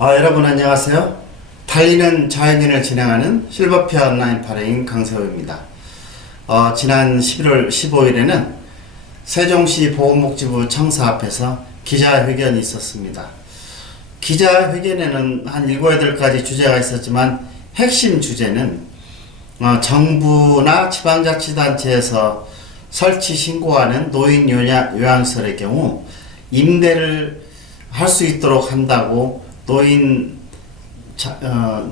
여러분 안녕하세요. 달리는 자연인을 진행하는 실버피아 온라인 파레인 강세호입니다. 지난 11월 15일에는 세종시 보건복지부 청사 앞에서 기자회견이 있었습니다. 기자회견에는 한 7, 8가지 주제가 있었지만 핵심 주제는 정부나 지방자치단체에서 설치 신고하는 노인 요양시설의 경우 임대를 할 수 있도록 한다고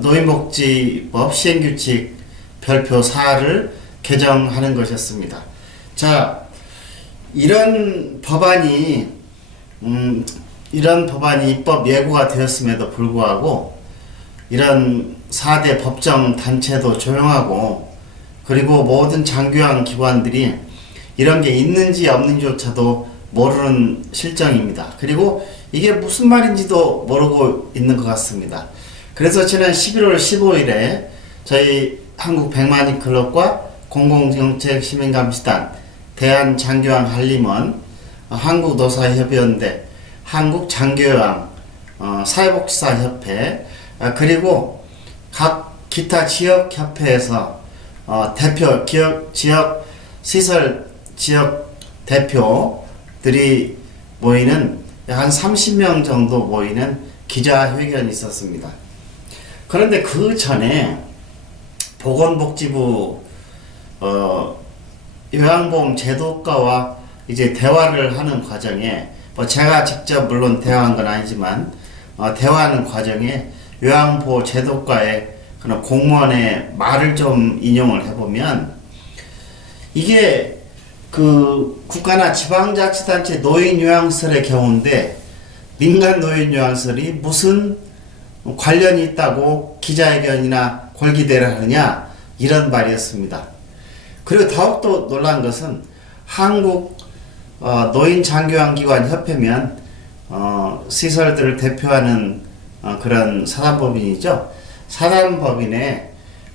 노인복지법 시행규칙 별표 4를 개정하는 것이었습니다. 자, 이런 법안이 입법 예고가 되었음에도 불구하고 이런 4대 법정 단체도 조용하고, 그리고 모든 장교양 기관들이 이런 게 있는지 없는지조차도 모르는 실정입니다. 그리고 이게 무슨 말인지도 모르고 있는 것 같습니다. 그래서 지난 11월 15일에 저희 한국 백만인 클럽과 공공정책 시민감시단, 대한장교양 한림원, 한국노사협의원대, 한국장교양, 사회복지사협회, 그리고 각 기타 지역협회에서 지역시설 지역 대표들이 모이는 한 30명 정도 모이는 기자회견이 있었습니다. 그런데 그 전에 보건복지부 요양보험 제도과와 이제 대화를 하는 과정에, 제가 직접 물론 대화한 건 아니지만 대화하는 과정에 요양보호 제도과의 그런 공무원의 말을 좀 인용을 해보면, 이게 그 국가나 지방자치단체 노인요양시설의 경우인데 민간 노인요양시설이 무슨 관련이 있다고 기자회견이나 골기대를 하느냐, 이런 말이었습니다. 그리고 더욱더 놀란 것은 한국 노인장교양기관 협회면 시설들을 대표하는 그런 사단법인이죠. 사단법인의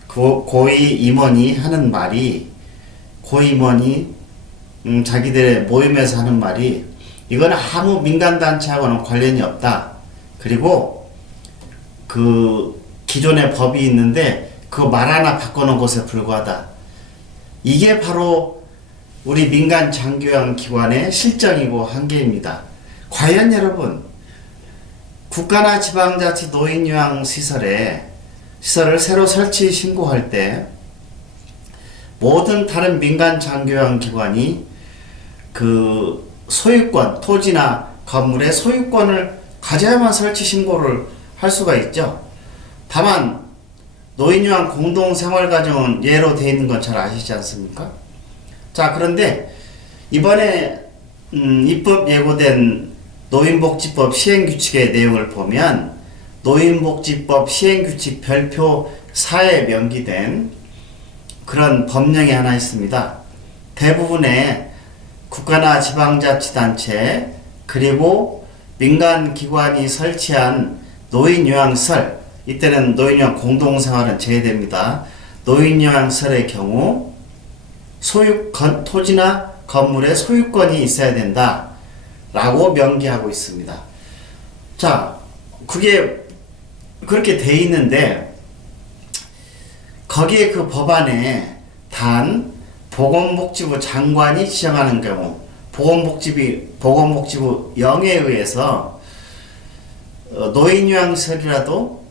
고위 임원이 하는 말이, 고위 임원이 자기들의 모임에서 하는 말이, 이건 아무 민간단체하고는 관련이 없다. 그리고 그 기존의 법이 있는데 그 말 하나 바꿔놓은 것에 불과하다. 이게 바로 우리 민간 장교양 기관의 실정이고 한계입니다. 과연 여러분, 국가나 지방자치 노인요양 시설을 새로 설치 신고할 때 모든 다른 민간 장교양 기관이 그 소유권, 토지나 건물의 소유권을 가져야만 설치 신고를 할 수가 있죠. 다만 노인요양 공동생활가정은 예로 되어 있는 건 잘 아시지 않습니까? 자, 그런데 이번에 입법 예고된 노인복지법 시행규칙의 내용을 보면, 노인복지법 시행규칙 별표 4에 명기된 그런 법령이 하나 있습니다. 대부분의 국가나 지방자치단체 그리고 민간기관이 설치한 노인요양시설, 이때는 노인요양 공동생활은 제외됩니다. 노인요양시설의 경우 토지나 건물의 소유권이 있어야 된다 라고 명기하고 있습니다. 자, 그게 그렇게 돼 있는데 거기에 그 법안에 단 보건복지부 장관이 지정하는 경우, 보건복지부 영에 의해서 노인요양시설이라도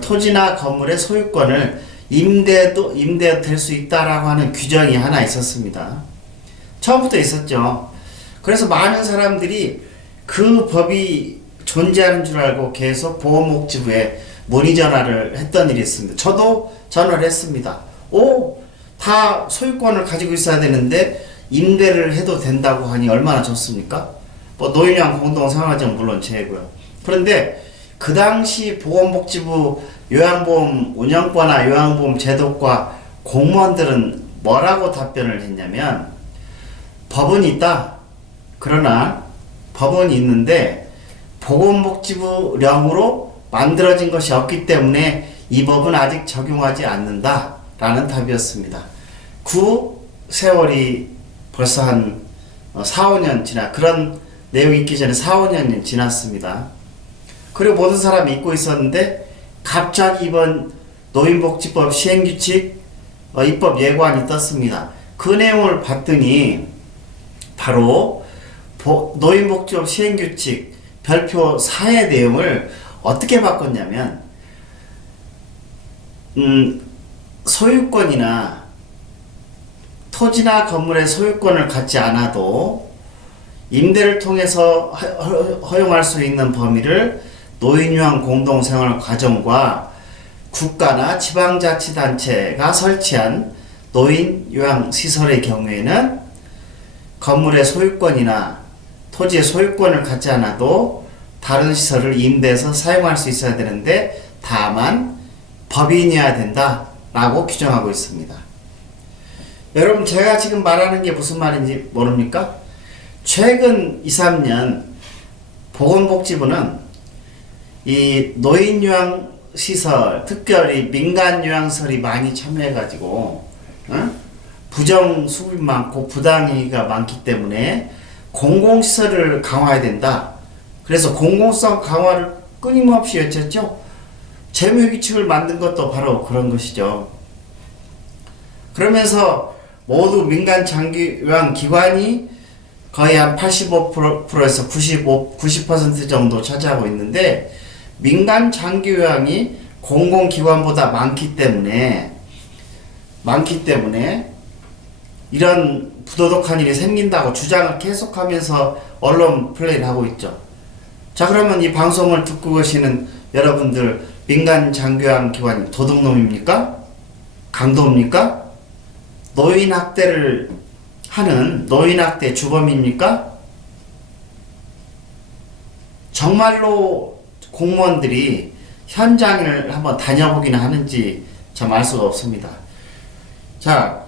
토지나 건물의 소유권을 임대될 수 있다라고 하는 규정이 하나 있었습니다. 처음부터 있었죠. 그래서 많은 사람들이 그 법이 존재하는 줄 알고 계속 보건복지부에 문의 전화를 했던 일이 있습니다. 저도 전화를 했습니다. 다 소유권을 가지고 있어야 되는데 임대를 해도 된다고 하니 얼마나 좋습니까? 노인요양 공동생활가정은 물론 제외고요. 그런데 그 당시 보건복지부 요양보험 운영과나 요양보험 제도과 공무원들은 뭐라고 답변을 했냐면, 법은 있다. 그러나 법은 있는데 보건복지부령으로 만들어진 것이 없기 때문에 이 법은 아직 적용하지 않는다 라는 답이었습니다. 그 세월이 벌써 한 4, 5년 지나 그런 내용이 있기 전에 4, 5년이 지났습니다. 그리고 모든 사람이 잊고 있었는데 갑자기 이번 노인복지법 시행규칙 입법 예고안이 떴습니다. 그 내용을 봤더니 바로 노인복지법 시행규칙 별표 4의 내용을 어떻게 바꿨냐면 소유권이나 토지나 건물의 소유권을 갖지 않아도 임대를 통해서 허용할 수 있는 범위를 노인요양 공동생활 가정과 국가나 지방자치단체가 설치한 노인요양시설의 경우에는 건물의 소유권이나 토지의 소유권을 갖지 않아도 다른 시설을 임대해서 사용할 수 있어야 되는데 다만 법인이어야 된다라고 규정하고 있습니다. 여러분, 제가 지금 말하는 게 무슨 말인지 모릅니까? 최근 2, 3년 보건복지부는 이 노인요양시설, 특별히 민간요양시설이 많이 참여해가지고 부정수급이 많고 부당행위가 많기 때문에 공공시설을 강화해야 된다. 그래서 공공성 강화를 끊임없이 외쳤죠. 재무규칙을 만든 것도 바로 그런 것이죠. 그러면서 모두 민간 장기요양 기관이 거의 한 85%에서 90% 정도 차지하고 있는데 민간 장기요양이 공공기관보다 많기 때문에 이런 부도덕한 일이 생긴다고 주장을 계속하면서 언론 플레이를 하고 있죠. 자, 그러면 이 방송을 듣고 계시는 여러분들, 민간 장기요양 기관이 도둑놈입니까? 강도입니까? 노인학대를 하는 노인학대 주범입니까? 정말로 공무원들이 현장을 한번 다녀보기는 하는지 참 알 수가 없습니다. 자,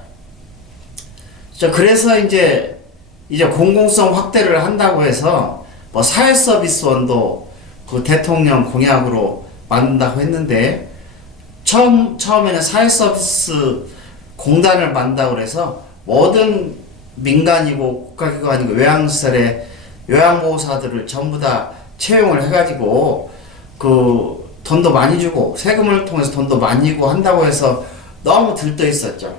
그래서 이제 공공성 확대를 한다고 해서 뭐 사회서비스원도 그 대통령 공약으로 만든다고 했는데 처음에는 사회서비스 공단을 만든다고 해서 모든 민간이고 국가기관이고 요양시설에 요양보호사들을 전부 다 채용을 해가지고 그 돈도 많이 주고 세금을 통해서 돈도 많이 주고 한다고 해서 너무 들떠 있었죠.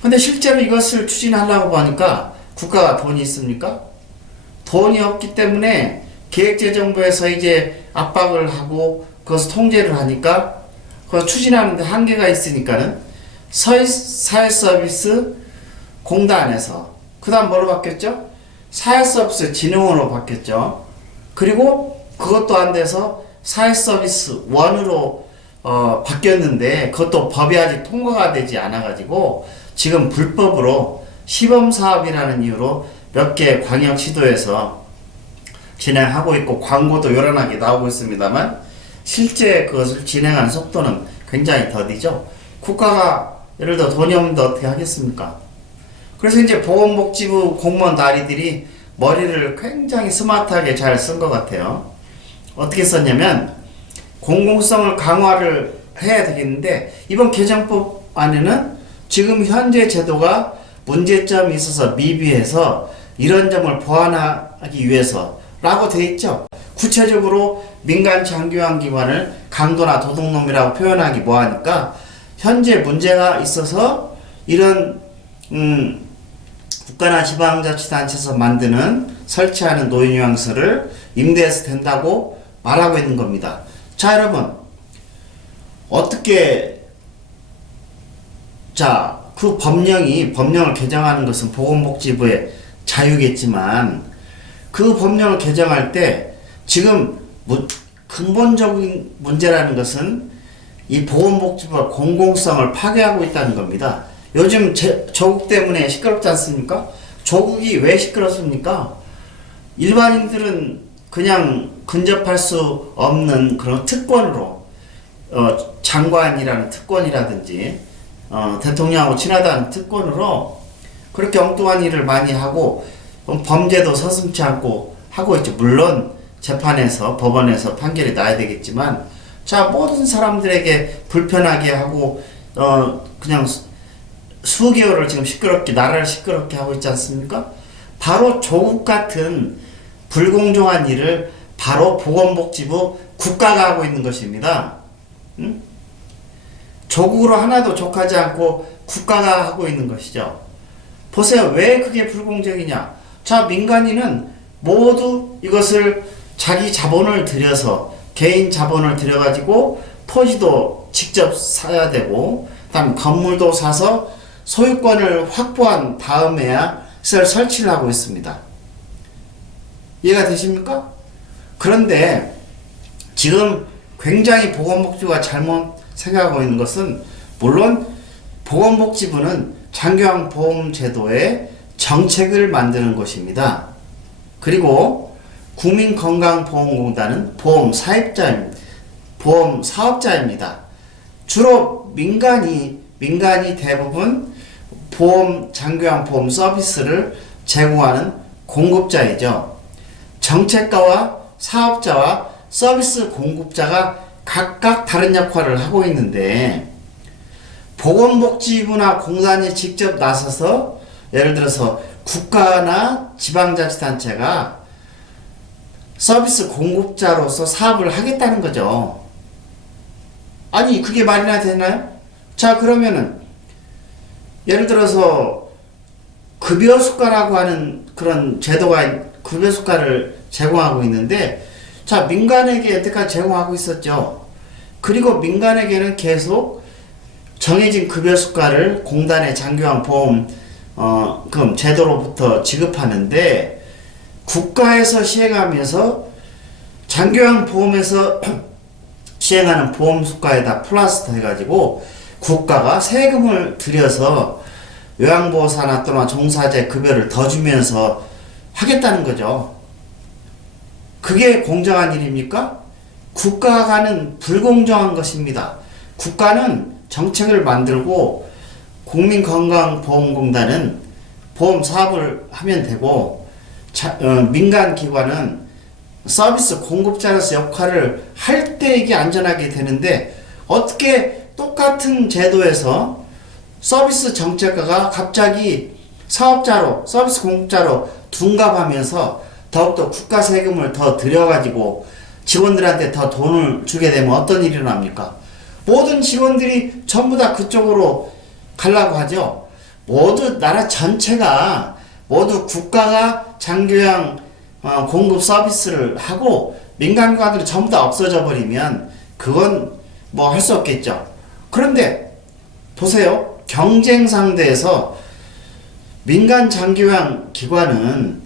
근데 실제로 이것을 추진하려고 하니까 국가가 돈이 있습니까? 돈이 없기 때문에 기획재정부에서 이제 압박을 하고 그것을 통제를 하니까 그걸 추진하는데 한계가 있으니까는 사회서비스 공단에서 그 다음 뭐로 바뀌었죠? 사회서비스 진흥원으로 바뀌었죠. 그리고 그것도 안 돼서 사회서비스 원으로 바뀌었는데 그것도 법이 아직 통과가 되지 않아가지고 지금 불법으로 시범사업이라는 이유로 몇 개 광역시도에서 진행하고 있고 광고도 요란하게 나오고 있습니다만 실제 그것을 진행하는 속도는 굉장히 더디죠. 국가가 예를 들어 돈이 없는데 어떻게 하겠습니까? 그래서 이제 보건복지부 공무원 다리들이 머리를 굉장히 스마트하게 잘 쓴 것 같아요. 어떻게 썼냐면 공공성을 강화를 해야 되겠는데 이번 개정법 안에는 지금 현재 제도가 문제점이 있어서 미비해서 이런 점을 보완하기 위해서 라고 되어 있죠. 구체적으로 민간 장기요양기관을 강도나 도둑놈이라고 표현하기 뭐하니까 현재 문제가 있어서 이런 국가나 지방자치단체에서 만드는 설치하는 노인요양시설을 임대해서 된다고 말하고 있는 겁니다. 자, 여러분, 어떻게 그 법령을 개정하는 것은 보건복지부의 자유겠지만 그 법령을 개정할 때 지금 근본적인 문제라는 것은 이 보건복지부가 공공성을 파괴하고 있다는 겁니다. 요즘 조국 때문에 시끄럽지 않습니까? 조국이 왜 시끄럽습니까? 일반인들은 그냥 근접할 수 없는 그런 특권으로 장관이라는 특권이라든지 대통령하고 친하다는 특권으로 그렇게 엉뚱한 일을 많이 하고 범죄도 서슴지 않고 하고 있죠. 물론 재판에서 법원에서 판결이 나야 되겠지만 모든 사람들에게 불편하게 하고 그냥 수개월을 지금 나라를 시끄럽게 하고 있지 않습니까? 바로 조국 같은 불공정한 일을 바로 보건복지부 국가가 하고 있는 것입니다. 응? 조국으로 하나도 족하지 않고 국가가 하고 있는 것이죠. 보세요. 왜 그게 불공정이냐? 자, 민간인은 모두 이것을 자기 자본을 들여서, 개인 자본을 들여가지고 토지도 직접 사야 되고, 그다음 건물도 사서 소유권을 확보한 다음에야 설치를 하고 있습니다. 이해가 되십니까? 그런데 지금 굉장히 보건복지부가 잘못 생각하고 있는 것은, 물론 보건복지부는 장기요양보험제도의 정책을 만드는 것입니다. 그리고 국민건강보험공단은 보험 사업자입니다. 주로 민간이 대부분 장기요양보험 서비스를 제공하는 공급자이죠. 정책가와 사업자와 서비스 공급자가 각각 다른 역할을 하고 있는데, 보건복지부나 공단이 직접 나서서 예를 들어서 국가나 지방자치단체가 서비스 공급자로서 사업을 하겠다는 거죠. 아니, 그게 말이나 되나요? 자, 그러면은 예를 들어서 급여수가라고 하는 그런 제도가, 급여수가를 제공하고 있는데, 자, 민간에게 여태까지 제공하고 있었죠. 그리고 민간에게는 계속 정해진 급여수가를 공단의 장기요양보험 제도로부터 지급하는데, 국가에서 시행하면서 장기요양보험에서 시행하는 보험수가에다 플러스 해가지고 국가가 세금을 들여서 요양보호사나 또는 종사자 급여를 더 주면서 하겠다는 거죠. 그게 공정한 일입니까? 국가가 하는 불공정한 것입니다. 국가는 정책을 만들고 국민건강보험공단은 보험 사업을 하면 되고, 민간기관은 서비스 공급자로서 역할을 할 때 이게 안전하게 되는데, 어떻게 똑같은 제도에서 서비스 정책가가 갑자기 사업자로, 서비스 공급자로 둔갑하면서 더욱더 국가 세금을 더 들여가지고 직원들한테 더 돈을 주게 되면 어떤 일이 일어납니까? 모든 직원들이 전부 다 그쪽으로 가려고 하죠. 모두 나라 전체가, 모두 국가가 장기요양 공급 서비스를 하고 민간기관들이 전부 다 없어져 버리면 그건 뭐 할 수 없겠죠. 그런데 보세요. 경쟁 상대에서 민간 장기요양 기관은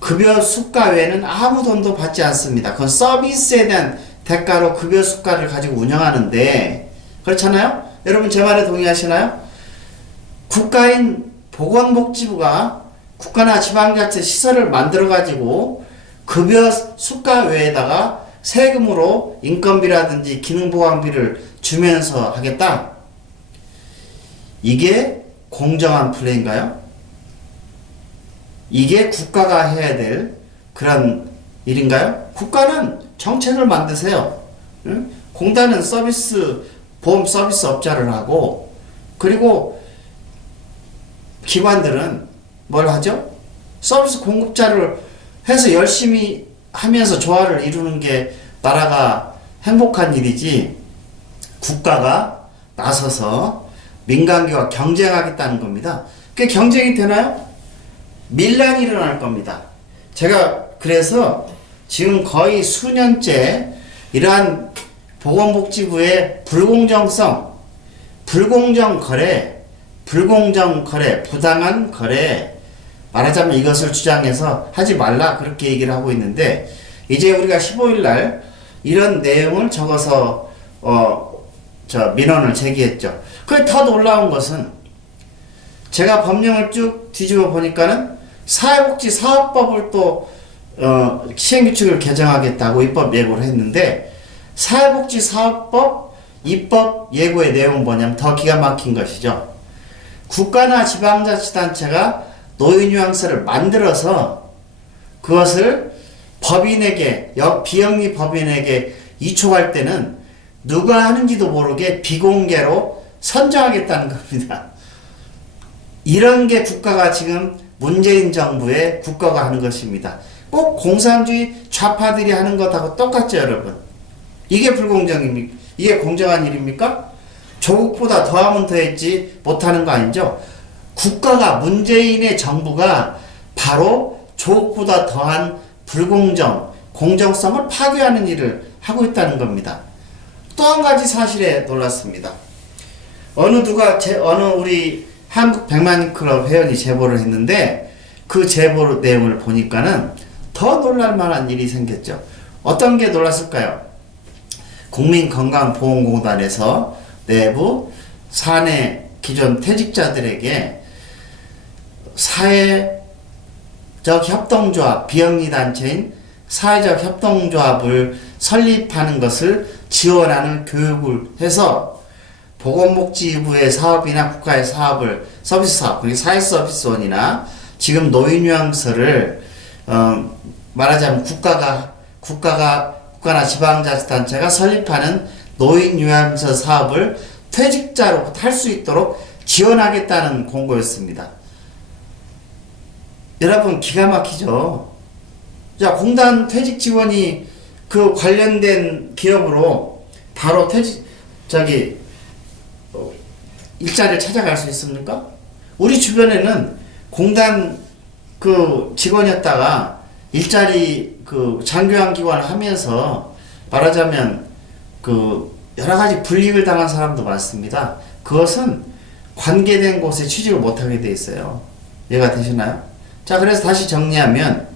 급여 수가 외에는 아무 돈도 받지 않습니다. 그건 서비스에 대한 대가로 급여 수가를 가지고 운영하는데, 그렇잖아요? 여러분 제 말에 동의하시나요? 국가인 보건복지부가 국가나 지방자치 시설을 만들어 가지고 급여 수가 외에다가 세금으로 인건비라든지 기능보강비를 주면서 하겠다? 이게 공정한 플레이인가요? 이게 국가가 해야 될 그런 일인가요? 국가는 정책을 만드세요. 응? 공단은 보험 서비스 업자를 하고, 그리고 기관들은 뭘 하죠? 서비스 공급자를 해서 열심히 하면서 조화를 이루는 게 나라가 행복한 일이지, 국가가 나서서 민간기관 경쟁하겠다는 겁니다. 그게 경쟁이 되나요? 밀란이 일어날 겁니다. 제가 그래서 지금 거의 수년째 이러한 보건복지부의 불공정 거래, 부당한 거래, 말하자면 이것을 주장해서 하지 말라, 그렇게 얘기를 하고 있는데, 이제 우리가 15일날 이런 내용을 적어서 민원을 제기했죠. 그게 더 놀라운 것은, 제가 법령을 쭉 뒤집어 보니까는 사회복지사업법을 또 시행규칙을 개정하겠다고 입법 예고를 했는데, 사회복지사업법 입법 예고의 내용은 뭐냐면 더 기가 막힌 것이죠. 국가나 지방자치단체가 노인요양사를 만들어서 그것을 법인에게, 비영리 법인에게 이촉할 때는 누가 하는지도 모르게 비공개로 선정하겠다는 겁니다. 이런 게 국가가 지금 문재인 정부의 국가가 하는 것입니다. 꼭 공산주의 좌파들이 하는 것하고 똑같죠, 여러분. 이게 불공정입니까? 이게 공정한 일입니까? 조국보다 더하면 더했지 못하는 거 아니죠? 국가가, 문재인의 정부가 바로 조국보다 더한 불공정, 공정성을 파괴하는 일을 하고 있다는 겁니다. 또 한 가지 사실에 놀랐습니다. 어느 우리 한국 100만 클럽 회원이 제보를 했는데 그 제보 내용을 보니까는 더 놀랄만한 일이 생겼죠. 어떤 게 놀랐을까요? 국민건강보험공단에서 내부 사내 기존 퇴직자들에게 사회적 협동조합, 비영리단체인 사회적 협동조합을 설립하는 것을 지원하는 교육을 해서 보건복지부의 사업이나 국가의 사업을, 서비스 사업, 그리고 사회서비스원이나 지금 노인요양서를 말하자면 국가나 지방자치단체가 설립하는 노인요양서 사업을 퇴직자로부터 할 수 있도록 지원하겠다는 공고였습니다. 여러분, 기가 막히죠? 자, 공단 퇴직 지원이 그 관련된 기업으로 바로 일자리를 찾아갈 수 있습니까? 우리 주변에는 공단 그 직원이었다가 일자리 그 장교환 기관을 하면서 말하자면 그 여러 가지 불이익을 당한 사람도 많습니다. 그것은 관계된 곳에 취직을 못하게 돼 있어요. 이해가 되시나요? 자, 그래서 다시 정리하면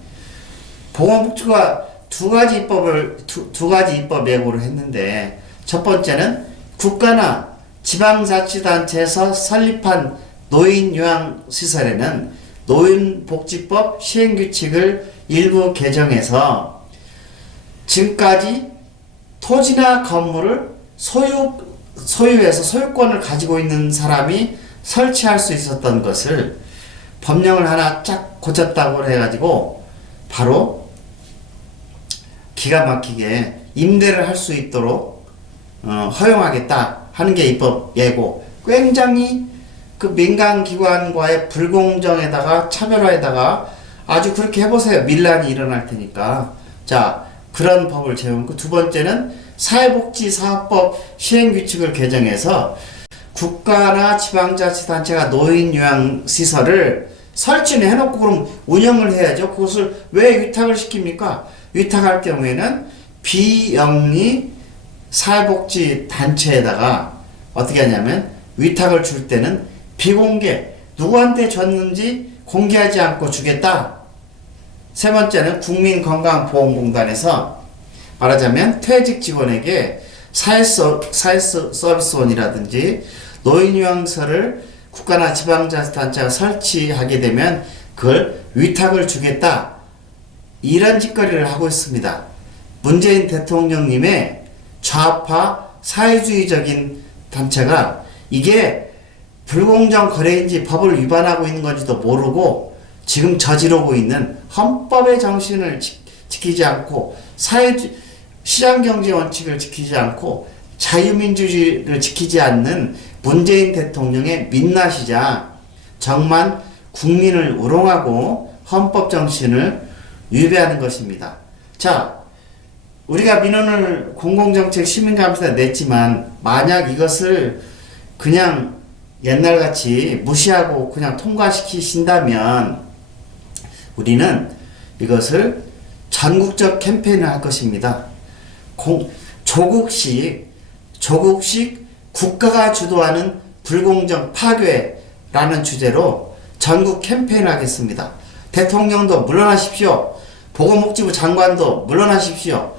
보건복지부가 두 가지 입법 예고를 했는데, 첫 번째는 국가나 지방자치단체에서 설립한 노인요양시설에는 노인복지법 시행규칙을 일부 개정해서 지금까지 토지나 건물을 소유해서 소유권을 가지고 있는 사람이 설치할 수 있었던 것을 법령을 하나 쫙 고쳤다고 해가지고 바로 기가 막히게 임대를 할 수 있도록 허용하겠다 하는 게 입법 예고. 굉장히 그 민간기관과의 불공정에다가 차별화에다가 아주 그렇게 해보세요. 밀란이 일어날 테니까. 자, 그런 법을 제정했고, 두 번째는 사회복지사업법 시행규칙을 개정해서 국가나 지방자치단체가 노인요양시설을 설치는 해놓고 그럼 운영을 해야죠. 그것을 왜 위탁을 시킵니까? 위탁할 경우에는 비영리 사회복지단체에다가 어떻게 하냐면 위탁을 줄 때는 비공개, 누구한테 줬는지 공개하지 않고 주겠다. 세 번째는 국민건강보험공단에서 말하자면 퇴직 직원에게 사회서비스원이라든지 노인요양서를 국가나 지방자치단체가 설치하게 되면 그걸 위탁을 주겠다. 이런 짓거리를 하고 있습니다. 문재인 대통령님의 좌파 사회주의적인 단체가 이게 불공정 거래인지 법을 위반하고 있는 건지도 모르고 지금 저지르고 있는 헌법의 정신을 지키지 않고 시장경제 원칙을 지키지 않고 자유민주주의를 지키지 않는 문재인 대통령의 민낯이자 정말 국민을 우롱하고 헌법 정신을 위배하는 것입니다. 자, 우리가 민원을 공공정책 시민감사에 냈지만 만약 이것을 그냥 옛날같이 무시하고 그냥 통과시키신다면 우리는 이것을 전국적 캠페인을 할 것입니다. 조국식 국가가 주도하는 불공정 파괴라는 주제로 전국 캠페인을 하겠습니다. 대통령도 물러나십시오. 보건복지부 장관도 물러나십시오.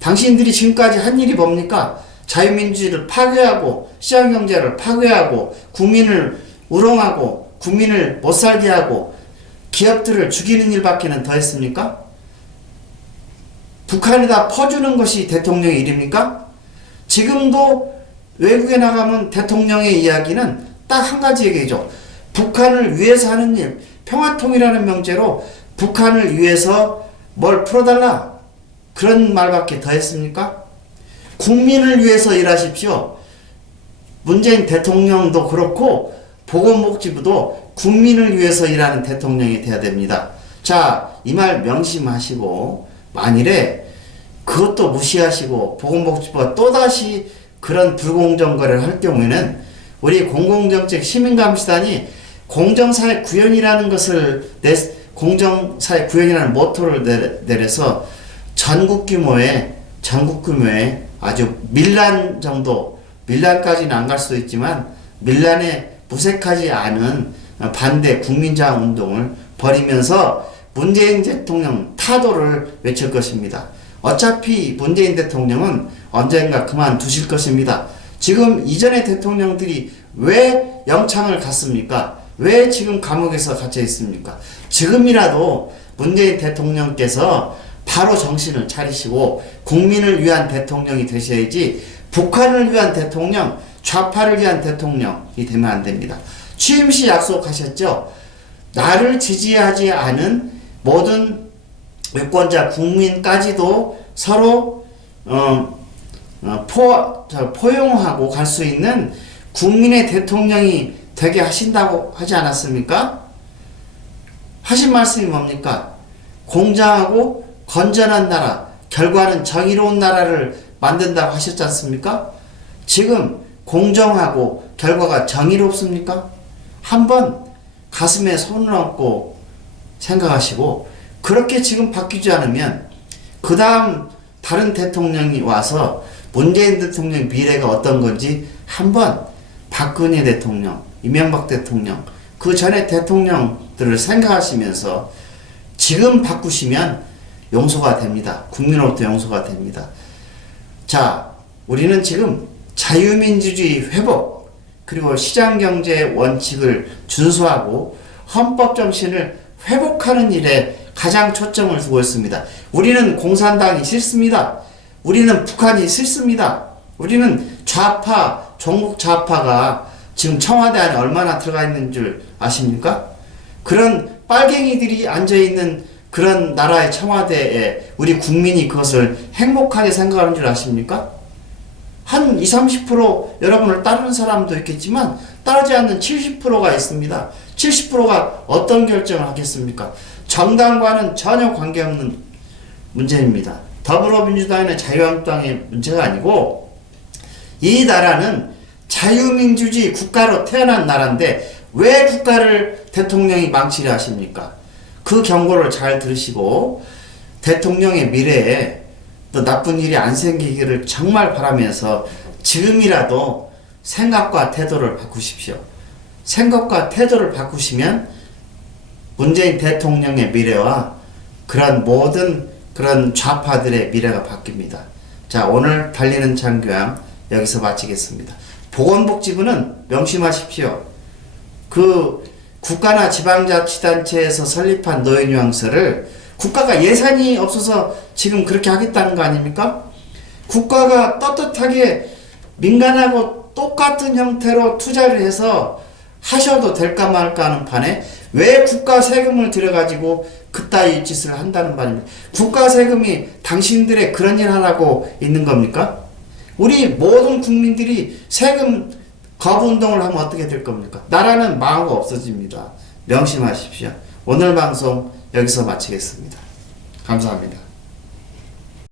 당신들이 지금까지 한 일이 뭡니까? 자유민주주의를 파괴하고 시장경제를 파괴하고 국민을 우롱하고 국민을 못살게 하고 기업들을 죽이는 일밖에는 더 했습니까? 북한에다 퍼주는 것이 대통령의 일입니까? 지금도 외국에 나가면 대통령의 이야기는 딱 한 가지 얘기죠. 북한을 위해서 하는 일, 평화통일하는 명제로 북한을 위해서 뭘 풀어달라. 그런 말밖에 더 했습니까? 국민을 위해서 일하십시오. 문재인 대통령도 그렇고 보건복지부도 국민을 위해서 일하는 대통령이 돼야 됩니다. 자, 이 말 명심하시고 만일에 그것도 무시하시고 보건복지부가 또다시 그런 불공정 거래를 할 경우에는 우리 공공정책 시민감시단이 공정사회 구현이라는 것을 공정사회 구현이라는 모토를 내려서 전국 규모의 아주 밀란 정도, 밀란까지는 안 갈 수도 있지만 밀란에 무색하지 않은 반대 국민저항 운동을 벌이면서 문재인 대통령 타도를 외칠 것입니다. 어차피 문재인 대통령은 언젠가 그만두실 것입니다. 지금 이전의 대통령들이 왜 영창을 갔습니까? 왜 지금 감옥에서 갇혀 있습니까? 지금이라도 문재인 대통령께서 바로 정신을 차리시고 국민을 위한 대통령이 되셔야지 북한을 위한 대통령, 좌파를 위한 대통령이 되면 안 됩니다. 취임 시 약속하셨죠? 나를 지지하지 않은 모든 유권자 국민까지도 서로 포용하고 갈 수 있는 국민의 대통령이 되게 하신다고 하지 않았습니까? 하신 말씀이 뭡니까? 공정하고 건전한 나라, 결과는 정의로운 나라를 만든다고 하셨지 않습니까? 지금 공정하고 결과가 정의롭습니까? 한번 가슴에 손을 얹고 생각하시고 그렇게 지금 바뀌지 않으면 그 다음 다른 대통령이 와서 문재인 대통령 미래가 어떤 건지 한번 박근혜 대통령, 이명박 대통령, 그 전에 대통령들을 생각하시면서 지금 바꾸시면 용서가 됩니다. 국민으로부터 용서가 됩니다. 자, 우리는 지금 자유민주주의 회복, 그리고 시장경제 원칙을 준수하고 헌법 정신을 회복하는 일에 가장 초점을 두고 있습니다. 우리는 공산당이 싫습니다. 우리는 북한이 싫습니다. 우리는 좌파, 종북 좌파가 지금 청와대 안에 얼마나 들어가 있는 줄 아십니까? 그런 빨갱이들이 앉아있는 그런 나라의 청와대에 우리 국민이 그것을 행복하게 생각하는 줄 아십니까? 한 20, 30% 여러분을 따르는 사람도 있겠지만 따르지 않는 70%가 있습니다. 70%가 어떤 결정을 하겠습니까? 정당과는 전혀 관계없는 문제입니다. 더불어민주당이나 자유한국당의 문제가 아니고 이 나라는 자유민주주의 국가로 태어난 나라인데 왜 국가를 대통령이 망치려 하십니까? 그 경고를 잘 들으시고 대통령의 미래에 또 나쁜 일이 안 생기기를 정말 바라면서 지금이라도 생각과 태도를 바꾸십시오. 생각과 태도를 바꾸시면 문재인 대통령의 미래와 그런 모든 그런 좌파들의 미래가 바뀝니다. 자, 오늘 달리는 장교양 여기서 마치겠습니다. 보건복지부는 명심하십시오. 그 국가나 지방자치단체에서 설립한 노인요양서를 국가가 예산이 없어서 지금 그렇게 하겠다는 거 아닙니까? 국가가 떳떳하게 민간하고 똑같은 형태로 투자를 해서 하셔도 될까 말까 하는 판에 왜 국가 세금을 들여가지고 그따위 짓을 한다는 말입니다. 국가 세금이 당신들의 그런 일 하라고 있는 겁니까? 우리 모든 국민들이 세금 거부 운동을 하면 어떻게 될 겁니까? 나라는 망하고 없어집니다. 명심하십시오. 오늘 방송 여기서 마치겠습니다. 감사합니다.